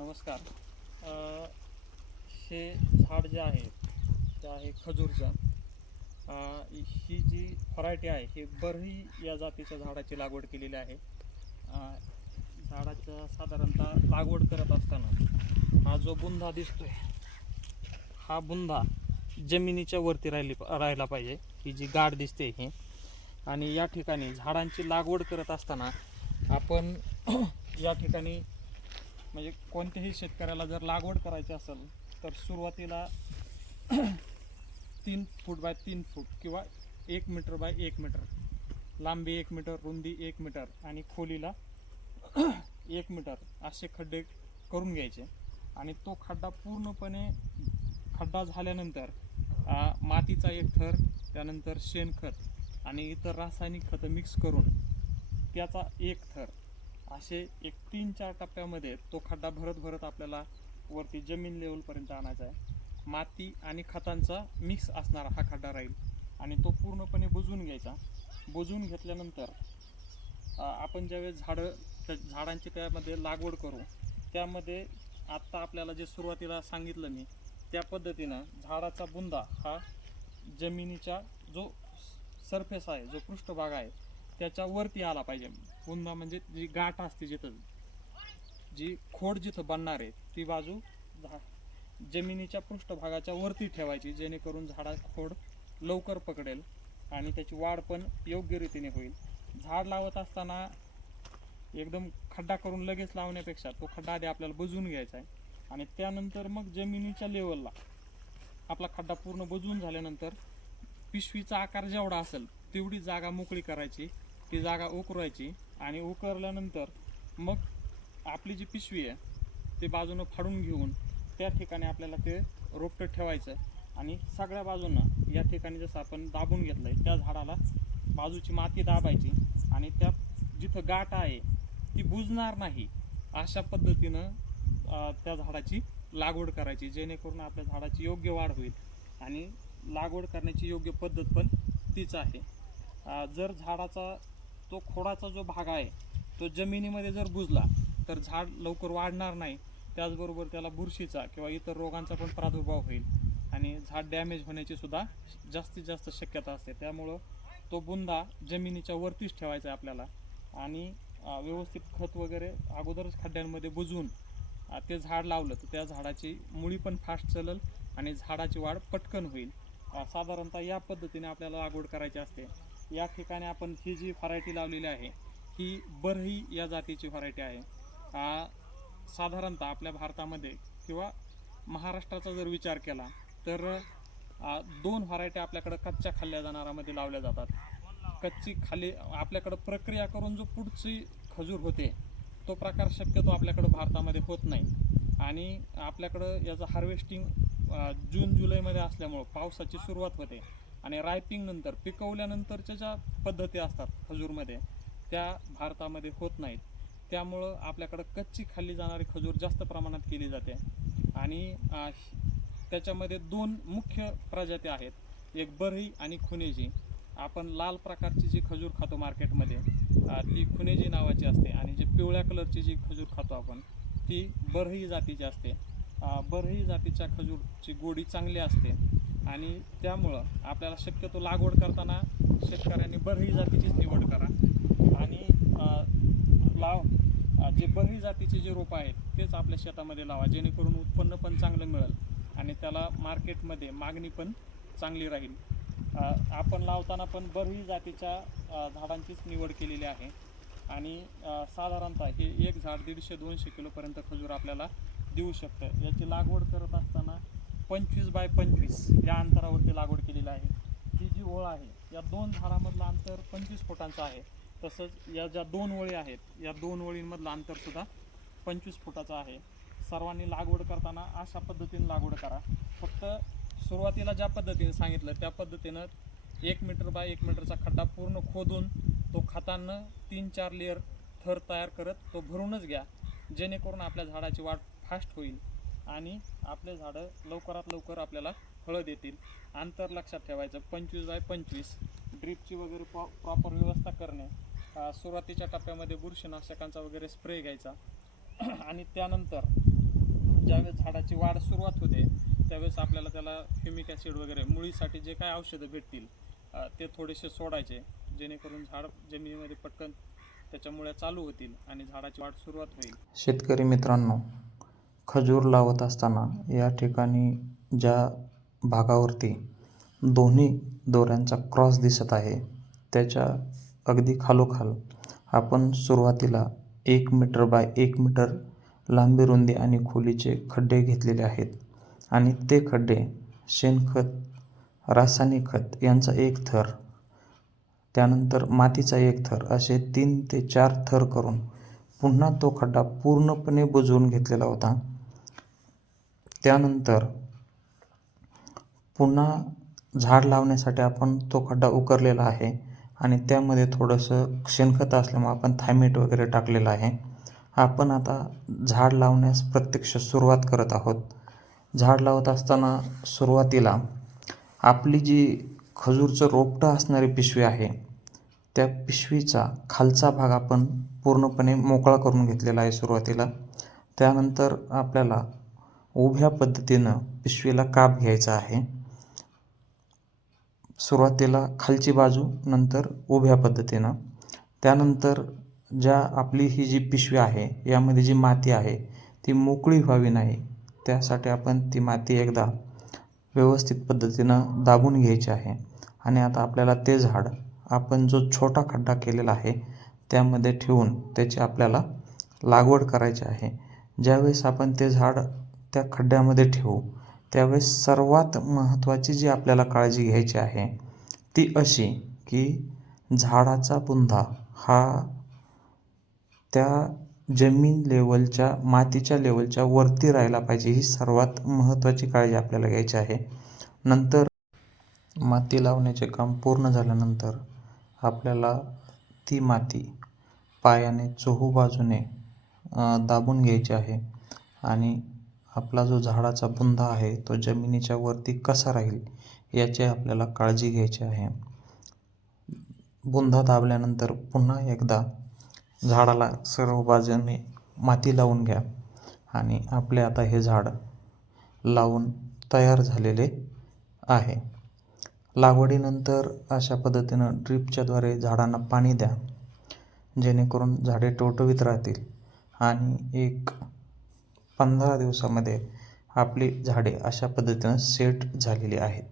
नमस्कार. हे झाड जे आहे ते आहे खजूरचं. ही जी व्हरायटी आहे ही बरही या जातीच्या झाडाची लागवड केलेली आहे. झाडाचा साधारणतः लागवड करत असताना हा जो बुंदा दिसतोय हा बुंदा जमिनीच्या वरती राहिला पाहिजे. ही जी गाठ दिसते ही. आणि या ठिकाणी झाडांची लागवड करत असताना आपण या ठिकाणी म्हणजे कोणत्याही शेतकऱ्याला जर लागवड करायची असेल तर सुरुवातीला 3 फूट बाय 3 फूट किंवा 1 मीटर बाय 1 मीटर, लांबी 1 मीटर, रुंदी 1 मीटर आणि खोलीला 1 मीटर असे खड्डे करून घ्यायचे. आणि तो खड्डा पूर्णपणे खड्डा झाल्यानंतर मातीचा एक थर, त्यानंतर शेणखत आणि इतर रासायनिक खतं मिक्स करून त्याचा एक थर, असे एक 3-4 टप्प्यामध्ये तो खड्डा भरत आपल्याला वरती जमीन लेवलपर्यंत आणायचा आहे. माती आणि खतांचा मिक्स असणारा हा खड्डा राहील आणि तो पूर्णपणे बुजवून घ्यायचा. बुजवून घेतल्यानंतर आपण ज्यावेळेस झाडांची त्यामध्ये लागवड करू त्यामध्ये आत्ता आपल्याला जे सुरुवातीला सांगितलं मी त्या पद्धतीनं झाडाचा बुंदा हा जमिनीच्या जो सरफेस आहे, जो पृष्ठभाग आहे त्याच्या वरती आला पाहिजे. बुंदा म्हणजे जी गाठ असते, जिथं जी खोड जिथं बनणार आहे ती बाजू जमिनीच्या पृष्ठभागाच्या वरती ठेवायची, जेणेकरून झाडा खोड लवकर पकडेल आणि त्याची वाढ पण योग्य रीतीने होईल. झाड लावत असताना एकदम खड्डा करून लगेच लावण्यापेक्षा तो खड्डा आधी आपल्याला बुजवून घ्यायचा आहे आणि त्यानंतर मग जमिनीच्या लेवलला आपला खड्डा पूर्ण बुजवून झाल्यानंतर पिशवीचा आकार जेवढा असेल तेवढी जागा मोकळी करायची, ती जागा उकरायची आणि उकरल्यानंतर मग आपली जी पिशवी आहे ती बाजूनं फाडून घेऊन त्या ठिकाणी आपल्याला ते रोपटं ठेवायचं आणि सगळ्या बाजूनं या ठिकाणी जसं आपण दाबून घेतलं आहे त्या झाडाला बाजूची माती दाबायची आणि त्या जिथं गाठ आहे ती बुजणार नाही अशा पद्धतीनं त्या झाडाची लागवड करायची, जेणेकरून आपल्या झाडाची योग्य वाढ होईल. आणि लागवड करण्याची योग्य पद्धत पण तीच आहे. जर झाडाचा तो खोडाचा जो भाग आहे तो जमिनीमध्ये जर बुजला तर झाड लवकर वाढणार नाही, त्याचबरोबर त्याला बुरशीचा किंवा इतर रोगांचा पण प्रादुर्भाव होईल आणि झाड डॅमेज होण्याची सुद्धा जास्तीत जास्त शक्यता असते. त्यामुळं तो बुंदा जमिनीच्या वरतीच ठेवायचा आहे आपल्याला आणि व्यवस्थित खत वगैरे अगोदरच खड्ड्यांमध्ये बुजवून ते झाड लावलं तर त्या झाडाची मुळी पण फास्ट चलल आणि झाडाची वाढ पटकन होईल. साधारणतः या पद्धतीने आपल्याला लागवड करायची असते. या ठिकाणी आपण ही जी व्हरायटी लावलेली आहे ही बरही या जातीची व्हरायटी आहे. साधारणतः आपल्या भारतामध्ये किंवा महाराष्ट्राचा जर विचार केला तर 2 व्हरायटी आपल्याकडं कच्च्या खाल्ल्या जाणारामध्ये लावल्या जातात. कच्ची खाली आपल्याकडं प्रक्रिया करून जो पुढची खजूर होते तो प्रकार शक्यतो आपल्याकडं भारतामध्ये होत नाही आणि आपल्याकडं याचं हार्वेस्टिंग जून-जुलैमध्ये असल्यामुळं पावसाची सुरुवात होते आणि रायपिंग नंतर पिकवल्यानंतरच्या ज्या पद्धती असतात खजूरमध्ये त्या भारतामध्ये होत नाहीत. त्यामुळं आपल्याकडं कच्ची खाल्ली जाणारी खजूर जास्त प्रमाणात केली जाते आणि त्याच्यामध्ये 2 मुख्य प्रजाती आहेत, एक बरही आणि खुनेजी. आपण लाल प्रकारची जी खजूर खातो मार्केटमध्ये ती खुनेजी नावाची असते आणि जी पिवळ्या कलरची जी खजूर खातो आपण ती बरही जातीची असते. बरही जातीच्या खजूरची गोडी चांगली असते आणि त्यामुळं आपल्याला शक्यतो लागवड करताना शेतकऱ्यांनी बरही जातीचीच निवड करा आणि जे बरही जातीचे जे रोपं आहेत तेच आपल्या शेतामध्ये लावा, जेणेकरून उत्पन्न पण चांगलं मिळेल आणि त्याला मार्केटमध्ये मागणी पण चांगली राहील. आपण लावताना पण बरही जातीच्या झाडांचीच निवड केलेली आहे आणि साधारणतः हे एक झाड 150-200 किलोपर्यंत खजूर आपल्याला देऊ शकतं. याची लागवड करत असताना 25 बाय 25 या अंतरावरती लागवड केलेली आहे. ही जी ओळ आहे या 2 झाडामधलं अंतर 25 फुटांचं आहे. तसंच या ज्या 2 ओळी आहेत या 2 ओळींमधलं अंतरसुद्धा 25 फुटाचं आहे. सर्वांनी लागवड करताना अशा पद्धतीने लागवड करा. फक्त सुरुवातीला ज्या पद्धतीने सांगितलं त्या पद्धतीनं 1 मीटर बाय 1 मीटरचा खड्डा पूर्ण खोदून तो खतानं 3-4 लेअर थर तयार करत तो भरूनच घ्या, जेणेकरून आपल्या झाडाची वाढ फास्ट होईल आणि आपले झाडं लवकरात लवकर आपल्याला फळं देतील. अंतर लक्षात ठेवायचं 25 बाय 25. ड्रीपची वगैरे प्रॉपर व्यवस्था करणे, सुरुवातीच्या टप्प्यामध्ये बुरशीनाशकांचा वगैरे स्प्रे घ्यायचा आणि त्यानंतर ज्यावेळेस झाडाची वाढ सुरुवात होते त्यावेळेस आपल्याला त्याला ह्युमिक ॲसिड वगैरे मुळीसाठी जे काय औषधं भेटतील ते थोडेसे सोडायचे, जेणेकरून झाड जमिनीमध्ये पटकन त्याच्या मुळ्या चालू होतील आणि झाडाची वाढ सुरुवात होईल. शेतकरी मित्रांनो, खजूर लावत असताना या ठिकाणी ज्या भागावरती दोन्ही दोऱ्यांचा क्रॉस दिसत आहे त्याच्या अगदी खालोखाल आपण सुरुवातीला 1 मीटर बाय 1 मीटर लांबी, रुंदी आणि खोलीचे खड्डे घेतलेले आहेत आणि ते खड्डे शेणखत, रासायनिक खत यांचा एक थर, त्यानंतर मातीचा एक थर, असे 3 ते 4 थर करून पुन्हा तो खड्डा पूर्णपणे बुजवून घेतलेला होता. त्यानंतर पुन्हा झाड लावण्यासाठी आपण तो खड्डा उकरलेला आहे आणि त्यामध्ये थोडंसं शेणखत असल्यामुळे आपण थायमेट वगैरे टाकलेलं आहे. आपण आता झाड लावण्यास प्रत्यक्ष सुरुवात करत आहोत. झाड लावत असताना सुरुवातीला आपली जी खजूरचं रोपटं असणारी पिशवी आहे त्या पिशवीचा खालचा भाग आपण पूर्णपणे मोकळा करून घेतलेला आहे सुरुवातीला. त्यानंतर आपल्याला उभ्या पद्धतीनं पिशवीला काप घ्यायचा आहे. सुरुवातीला खालची बाजू, नंतर उभ्या पद्धतीनं. त्यानंतर ज्या आपली ही जी पिशवी आहे यामध्ये जी माती आहे ती मोकळी व्हावी नाही, त्यासाठी आपण ती माती एकदा व्यवस्थित पद्धतीनं दाबून घ्यायची आहे. आणि आता आपल्याला ते झाड आपण जो छोटा खड्डा केलेला आहे त्यामध्ये ठेवून त्याची आपल्याला लागवड करायची आहे. ज्यावेळेस आपण ते झाड त्या खड्ड्यामध्ये ठेवू त्यावेळेस सर्वात महत्त्वाची जी आपल्याला काळजी घ्यायची आहे ती अशी की झाडाचा बुंधा हा त्या जमीन लेवलच्या, मातीच्या लेवलच्या वरती राहायला पाहिजे. ही सर्वात महत्त्वाची काळजी आपल्याला घ्यायची आहे. नंतर माती लावण्याचे काम पूर्ण झाल्यानंतर आपल्याला ती माती पायाने चोहू बाजूने दाबून घ्यायची आहे आणि आपला जो झाडाचा बुंधा आहे तो जमिनीच्या वरती कसा राहील याची आपल्याला काळजी घ्यायची आहे. बुंधा दाबल्यानंतर पुन्हा एकदा झाडाला सर्व बाजूने माती लावून घ्या आणि आपले आता हे झाड लावून तयार झालेले आहे. लागवडीनंतर अशा पद्धतीनं ड्रीपच्याद्वारे झाडांना पाणी द्या, जेणेकरून झाडे टवटवीत राहतील आणि एक 15 दिवसामध्ये आपली झाडे अशा पद्धतीनं सेट झालेली आहेत.